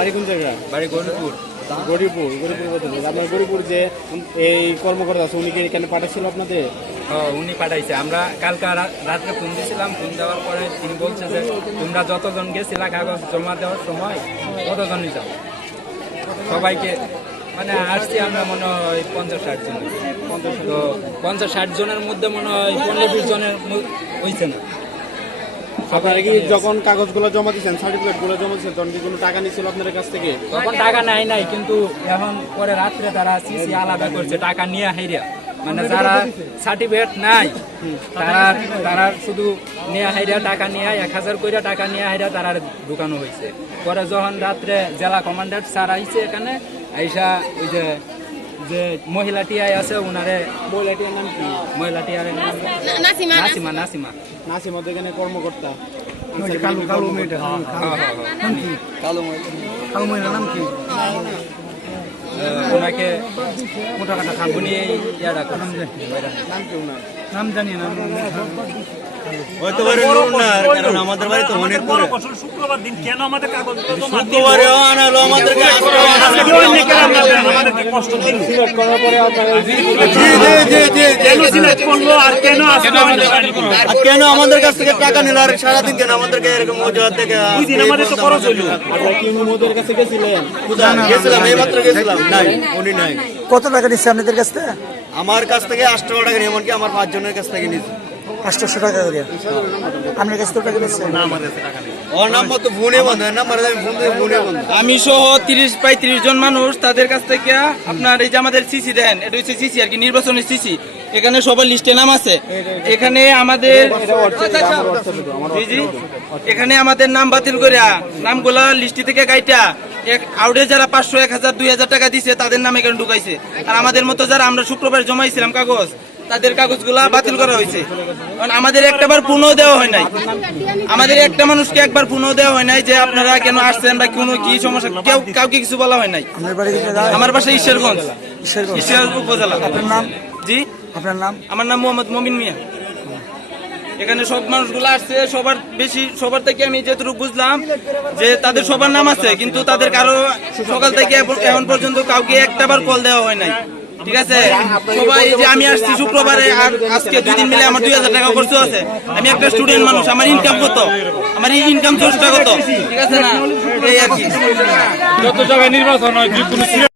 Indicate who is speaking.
Speaker 1: বাড়ি কোন জায়গা?
Speaker 2: বাড়ি গরিপুর।
Speaker 1: গরিপুর গরিপুর বলতে আপনার গরিপুর যে এই কর্মকর্তা আছে উনি কি এখানে পাঠাচ্ছিল আপনাদের?
Speaker 2: উনি পাঠাইছে। আমরা কালকে রাত্রে ফোন দিয়েছিলাম ফোন দেওয়ার পরে তিনি বলছে যে তোমরা যতজন গেছিলা কাগজ জমা দেওয়ার সময় কতজনই যাও। সবাইকে মানে আসছি আমরা মনে হয় পঞ্চাশ ষাট জন। তো পঞ্চাশ ষাট জনের মধ্যে মনে হয় পনেরো বিশ জনের হয়েছে না।
Speaker 1: আপনারা কি যখন কাগজগুলো জমা দিচ্ছেন সার্টিফিকেটগুলো জমা দিচ্ছেন তখন কি কোনো টাকা আপনাদের কাছ থেকে?
Speaker 2: তখন টাকা নাই নাই, কিন্তু এখন পরে রাত্রে তারা সিসি আলাদা করছে, টাকা নিয়ে হাইরা। মানে যারা সার্টিফিকেট নাই, তারা তারা শুধু নিয়ে হাইরা টাকা নিয়ে এক হাজার করে টাকা নিয়ে হাইরা তারা ঢুকানো হয়েছে পরে যখন রাত্রে জেলা কমান্ডার স্যার আইছে এখানে, আইসা ওই যে যে মহিলাটি আছে ওনারে
Speaker 1: মহিলাটির নাম কি?
Speaker 2: মহিলা টিআই
Speaker 3: নাসিমা
Speaker 2: নাসিমা। নাসিমা
Speaker 1: নাসিমা। ওদের এখানে কর্মকর্তা।
Speaker 4: কালো কালো মেয়েটা।
Speaker 2: হ্যাঁ, হ্যাঁ, হ্যাঁ।
Speaker 4: নাম কি? কালো মহিলা। নাম কি?
Speaker 2: ওনাকে
Speaker 4: মোটা কাটা খান
Speaker 2: উনি ইয়ারা
Speaker 1: নাম কি ওনার?
Speaker 4: নাম জানি না
Speaker 5: হয়তো পারে নুনার, কারণ আমাদের বাড়ি তো মনিরপুরে
Speaker 6: বছর শুক্রবার দিন কেন আমাদের কাগজ
Speaker 5: আনালো আমাদেরকে
Speaker 6: কষ্ট দিল। কেন
Speaker 5: কাছ থেকে টাকা নিল আর সারাদিন কেন আমাদেরকে এরকম অজুহাত থেকে
Speaker 6: আমাদের খরচ হইল।
Speaker 1: আপনারা কি উনি মোদের কাছে গেছিলেন?
Speaker 5: গেছিলাম এই মাত্র গেছিলাম। নাই উনি নাই।
Speaker 4: কত টাকা নিচ্ছে আপনাদের কাছ থেকে?
Speaker 5: আমার কাছ থেকে আটশো টাকা নিয়ে এমনকি আমার পাঁচজনের কাছ থেকে নিয়েছে
Speaker 4: আটশোশো টাকা করে। আপনার কাছ থেকে টাকা নিচ্ছে
Speaker 5: আমি ফোন দিয়ে ফোনে বন্ধ।
Speaker 7: তিরিশ জন মানুষ তাদের কাছ থেকে আপনার এই যে আমাদের সিসি দেন এটা হচ্ছে সিসি আর কি নির্বাচনের সিসি এখানে সবার লিস্টে নাম আছে। এখানে আমাদের এখানে আমাদের নাম বাতিল করে নামগুলা লিস্টি থেকে কাইটা। এক আউটে যারা পাঁচশো এক হাজার দুই হাজার টাকা দিছে তাদের নাম এখানে ঢুকাইছে? আর আমাদের মতো যারা আমরা শুক্রবার জমাইছিলাম কাগজ তাদের কাগজগুলা বাতিল করা হয়েছে। কারণ আমাদের একটাবার পুনঃ দেওয়া হয় নাই। আমাদের একটা মানুষকে একবার পুনঃ দেওয়া হয় নাই যে আপনারা কেন আসছেন বা কোনো কি সমস্যা কেউ কাউকে কিছু বলা হয় নাই।
Speaker 4: কোন?
Speaker 7: আমার বাসা ঈশ্বরগঞ্জ।
Speaker 4: ঈশ্বরগঞ্জ।
Speaker 7: ঈশ্বরগঞ্জ উপজেলা।
Speaker 4: আপনার নাম?
Speaker 7: জি?
Speaker 4: আপনার নাম?
Speaker 7: আমার নাম মোহাম্মদ মমিন মিয়া। এখানে সব মানুষগুলো আসছে, সবার বেশি, সবার থেকে আমি যেটুকু বুঝলাম যে তাদের সবার নাম আছে, কিন্তু তাদের কারও সকাল থেকে এখন- পর্যন্ত কাউকে একটাবার কল দেওয়া হয় নাই। ঠিক আছে? সবাই যে আমি আসছি শুক্রবারে, আর আজকে দুই দিন মিলে আমার দুই হাজার টাকা খরচ আছে আমি একটা স্টুডেন্ট মানুষ, আমার ইনকাম কত? আমার ইনকাম সোর্সটা কত? ঠিক আছে না? এই আর কি।
Speaker 6: যত জায়গায় নির্বাচন হয়